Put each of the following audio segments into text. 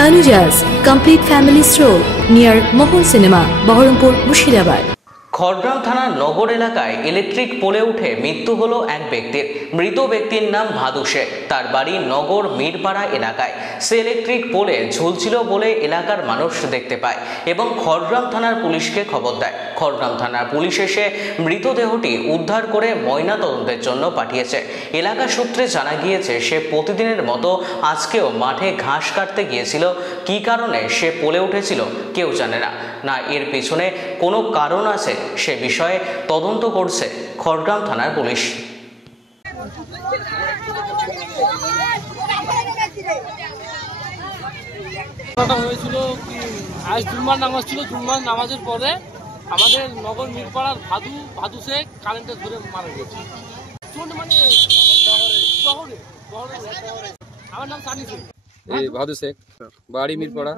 Tanujas Complete Family Stroll near Mohol Cinema, Baharampur, Mushirabad. Khargram থানার নগর এলাকায় electric পোলে উঠে মৃত্যু হলো এক ব্যক্তির। মৃত ব্যক্তির নাম ভাদু শেখ। তার বাড়ি নগর মিরপাড়া এলাকায়। সে ইলেকট্রিক পোলে ঝুলছিল বলে এলাকার মানুষ দেখতে পায় এবং খড়গ্রাম থানার পুলিশকে খবর দেয়। খড়গ্রাম থানার পুলিশ এসে মৃতদেহটি উদ্ধার করে ময়নাতদন্তের জন্য পাঠিয়েছে। এলাকা সূত্রে জানা গিয়েছে সে প্রতিদিনের মতো আজকেও মাঠে ঘাস কাটতে গিয়েছিল। কী কারণে সে পোলে উঠেছিল কেউ জানে না এর পিছনে কোনো কারণ আছে সে বিষয়ে তদন্ত করছে খড়গ্রাম থানার পুলিশ। হয়েছিল কি আজ জুম্মার নামাজ ছিল, জুম্মার নামাজের পরে আমাদের নগর মিরপাড়ার ভাদু শেখ কারেন্টে ধরে মারা গেছে। মানে শহরে আমার নাম সানি শেখ। এই ভাদু শেখ বাড়ি মিরপাড়া।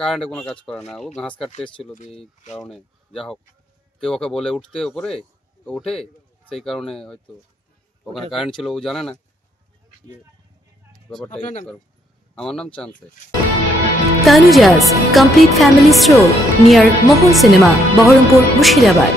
কারেন্টে কোনো কাজ করে না, ও ঘাস কাটতে এসেছিল, এই কারণে যা হোক কেউ ওকে বলে উঠতে উপরে, তো উঠে সেই কারণে হয়তো ওখানে কারেন্ট ছিল, ও জানে না ব্যাপারটা। আমার নাম চাঁদ Sheikh. Tanujas Complete Family Stroll near Mohol Cinema, Baharampur, Mushirabad.